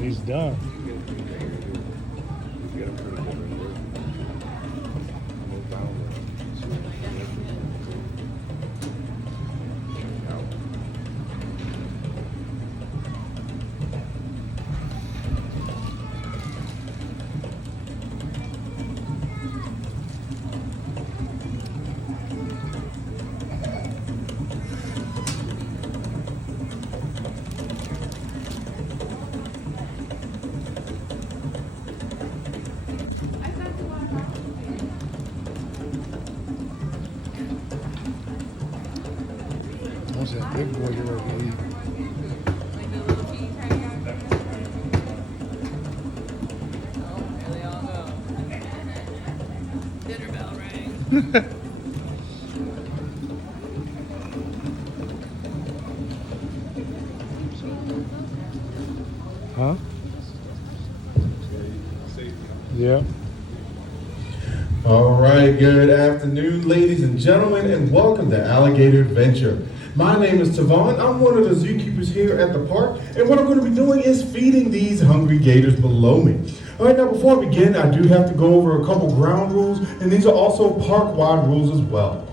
He's done. What's that big boy you're ready to eat? Like the little cheese right here. Oh, there they all go. Dinner bell rang. Huh? Yeah. All right, good afternoon, ladies and gentlemen, and welcome to Alligator Adventure. My name is Tavon. I'm one of the zookeepers here at the park, and what I'm going to be doing is feeding these hungry gators below me. All right, now before I begin, I do have to go over a couple ground rules, and these are also park-wide rules as well.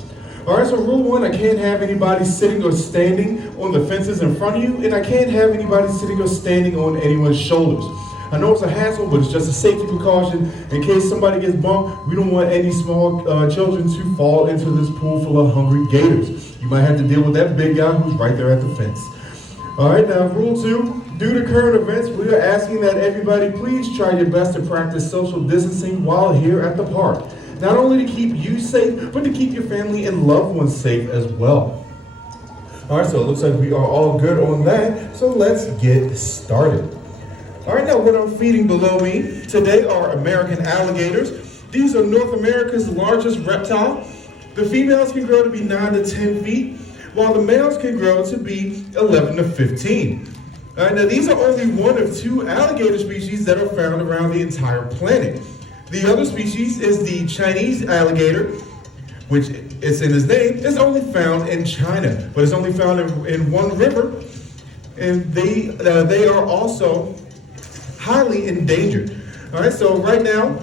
All right, so rule one, I can't have anybody sitting or standing on the fences in front of you, and I can't have anybody sitting or standing on anyone's shoulders. I know it's a hassle, but it's just a safety precaution. In case somebody gets bumped, we don't want any small children to fall into this pool full of hungry gators. You might have to deal with that big guy who's right there at the fence. All right, now rule two, due to current events, we are asking that everybody please try your best to practice social distancing while here at the park. Not only to keep you safe, but to keep your family and loved ones safe as well. All right, so it looks like we are all good on that, so let's get started. All right, now what I'm feeding below me today are American alligators. These are North America's largest reptile. The females can grow to be 9 to 10 feet, while the males can grow to be 11 to 15. All right, now these are only one of two alligator species that are found around the entire planet. The other species is the Chinese alligator, which is in his name, is only found in China, but it's only found in one river, and they are also highly endangered. All right, so right now,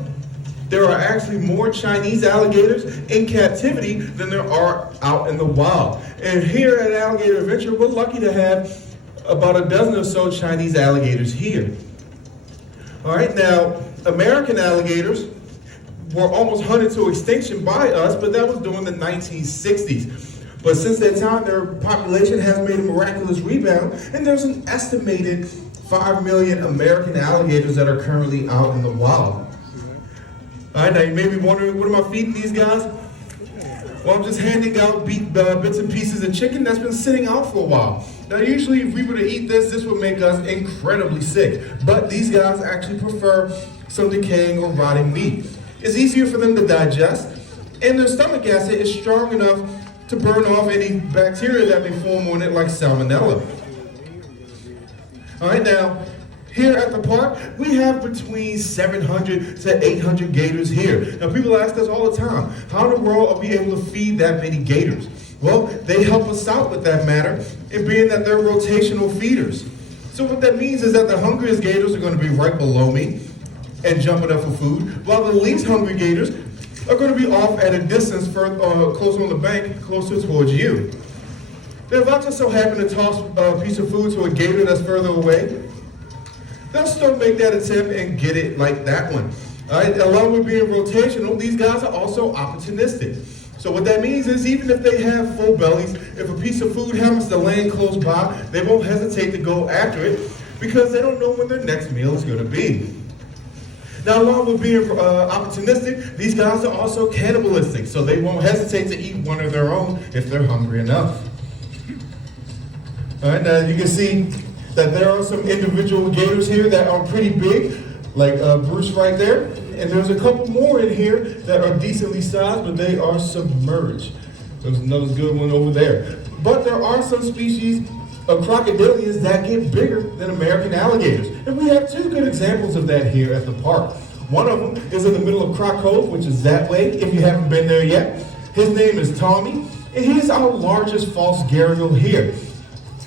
there are actually more Chinese alligators in captivity than there are out in the wild. And here at Alligator Adventure, we're lucky to have about a dozen or so Chinese alligators here. All right, now, American alligators were almost hunted to extinction by us, but that was during the 1960s. But since that time, their population has made a miraculous rebound, and there's an estimated 5 million American alligators that are currently out in the wild. All right, now you may be wondering, what am I feeding these guys? Well, I'm just handing out bits and pieces of chicken that's been sitting out for a while. Now, usually if we were to eat this would make us incredibly sick. But these guys actually prefer some decaying or rotting meat. It's easier for them to digest, and their stomach acid is strong enough to burn off any bacteria that may form on it, like salmonella. All right, now, here at the park, we have between 700 to 800 gators here. Now, people ask us all the time, how in the world are we able to feed that many gators? Well, they help us out with that matter, in being that they're rotational feeders. So what that means is that the hungriest gators are going to be right below me and jumping up for food, while the least hungry gators are going to be off at a distance closer on the bank, closer towards you. Now, if I just so happen to toss a piece of food to a gator that's further away, they'll still make that attempt and get it like that one. All right, along with being rotational, these guys are also opportunistic. So what that means is even if they have full bellies, if a piece of food happens to land close by, they won't hesitate to go after it because they don't know when their next meal is going to be. Now, along with being opportunistic, these guys are also cannibalistic, so they won't hesitate to eat one of their own if they're hungry enough. All right, now you can see that there are some individual gators here that are pretty big, like Bruce right there. And there's a couple more in here that are decently sized, but they are submerged. There's another good one over there. But there are some species crocodilians that get bigger than American alligators. And we have two good examples of that here at the park. One of them is in the middle of Croc Cove, which is that lake, if you haven't been there yet. His name is Tommy, and he is our largest false gharial here.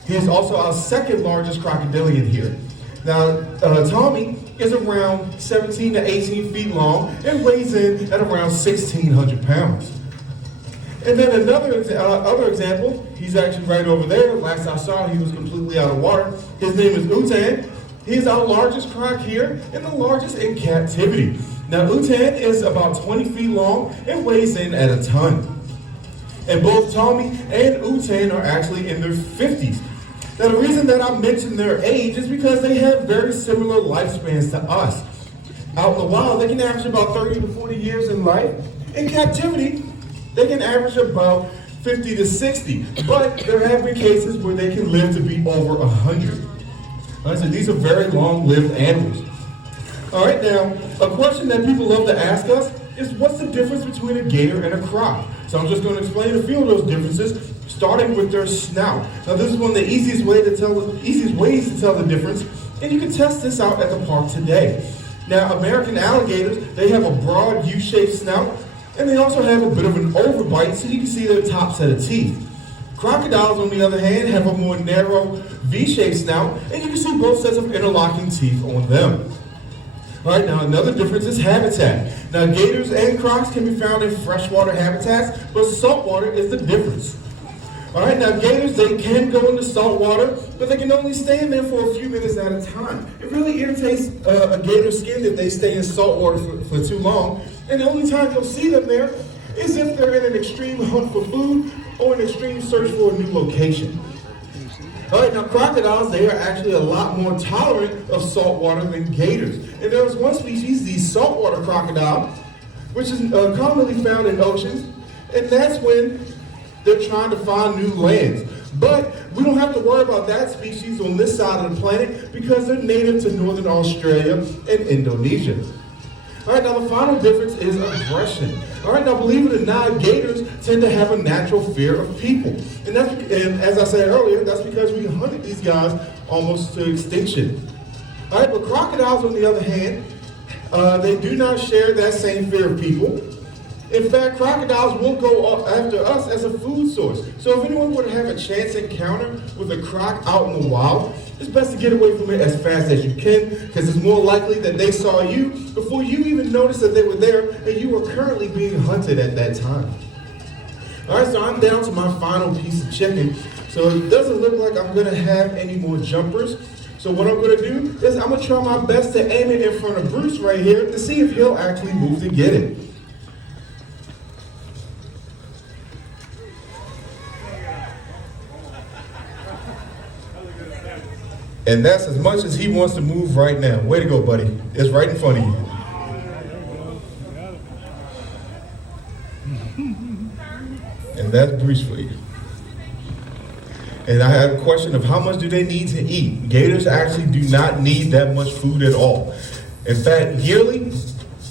He is also our second largest crocodilian here. Now, Tommy is around 17 to 18 feet long and weighs in at around 1,600 pounds. And then another other example, he's actually right over there. Last I saw, he was completely out of water. His name is Utan. He's our largest croc here and the largest in captivity. Now, Utan is about 20 feet long and weighs in at a ton. And both Tommy and Utan are actually in their 50s. Now, the reason that I mention their age is because they have very similar lifespans to us. Out in the wild, they can average about 30 to 40 years in life. In captivity, they can average about 50 to 60. But there have been cases where they can live to be over 100. All right, so these are very long-lived animals. All right, now, a question that people love to ask us is what's the difference between a gator and a croc? So I'm just going to explain a few of those differences, starting with their snout. Now, this is one of the easiest ways to tell the difference, and you can test this out at the park today. Now, American alligators, they have a broad U-shaped snout, and they also have a bit of an overbite, so you can see their top set of teeth. Crocodiles, on the other hand, have a more narrow V-shaped snout, and you can see both sets of interlocking teeth on them. All right, now another difference is habitat. Now, gators and crocs can be found in freshwater habitats, but saltwater is the difference. All right, now gators, they can go into salt water, but they can only stay in there for a few minutes at a time. It really irritates a gator's skin if they stay in salt water for too long, and the only time you'll see them there is if they're in an extreme hunt for food or an extreme search for a new location. All right, now crocodiles, they are actually a lot more tolerant of salt water than gators. And there is one species, the saltwater crocodile, which is commonly found in oceans, and that's when they're trying to find new lands. But we don't have to worry about that species on this side of the planet because they're native to northern Australia and Indonesia. All right, now the final difference is aggression. All right, now believe it or not, gators tend to have a natural fear of people. And as I said earlier, that's because we hunted these guys almost to extinction. All right, but crocodiles, on the other hand, they do not share that same fear of people. In fact, crocodiles will go after us as a food source. So if anyone would have a chance encounter with a croc out in the wild, it's best to get away from it as fast as you can, because it's more likely that they saw you before you even noticed that they were there and you were currently being hunted at that time. All right, so I'm down to my final piece of chicken. So it doesn't look like I'm going to have any more jumpers. So what I'm going to do is I'm going to try my best to aim it in front of Bruce right here to see if he'll actually move to get it. And that's as much as he wants to move right now. Way to go, buddy. It's right in front of you. And that's Bruce for you. And I have a question of how much do they need to eat? Gators actually do not need that much food at all. In fact, yearly,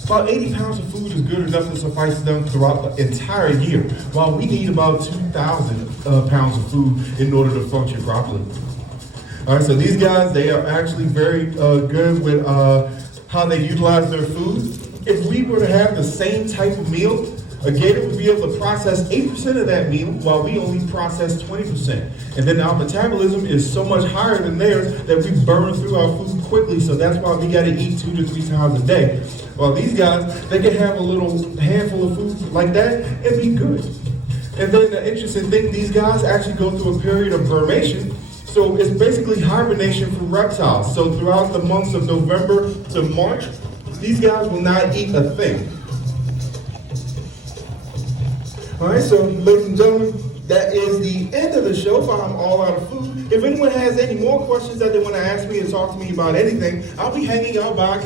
about 80 pounds of food is good enough to suffice them throughout the entire year, while we need about 2,000 pounds of food in order to function properly. All right, so these guys, they are actually very good with how they utilize their food. If we were to have the same type of meal, a gator would be able to process 8% of that meal while we only process 20%. And then our metabolism is so much higher than theirs that we burn through our food quickly, so that's why we gotta eat 2 to 3 times a day. While these guys, they can have a little handful of food like that and be good. And then the interesting thing, these guys actually go through a period of vermation. So it's basically hibernation for reptiles. So throughout the months of November to March, these guys will not eat a thing. All right, so ladies and gentlemen, that is the end of the show for I'm All Out of Food. If anyone has any more questions that they want to ask me or talk to me about anything, I'll be hanging out by a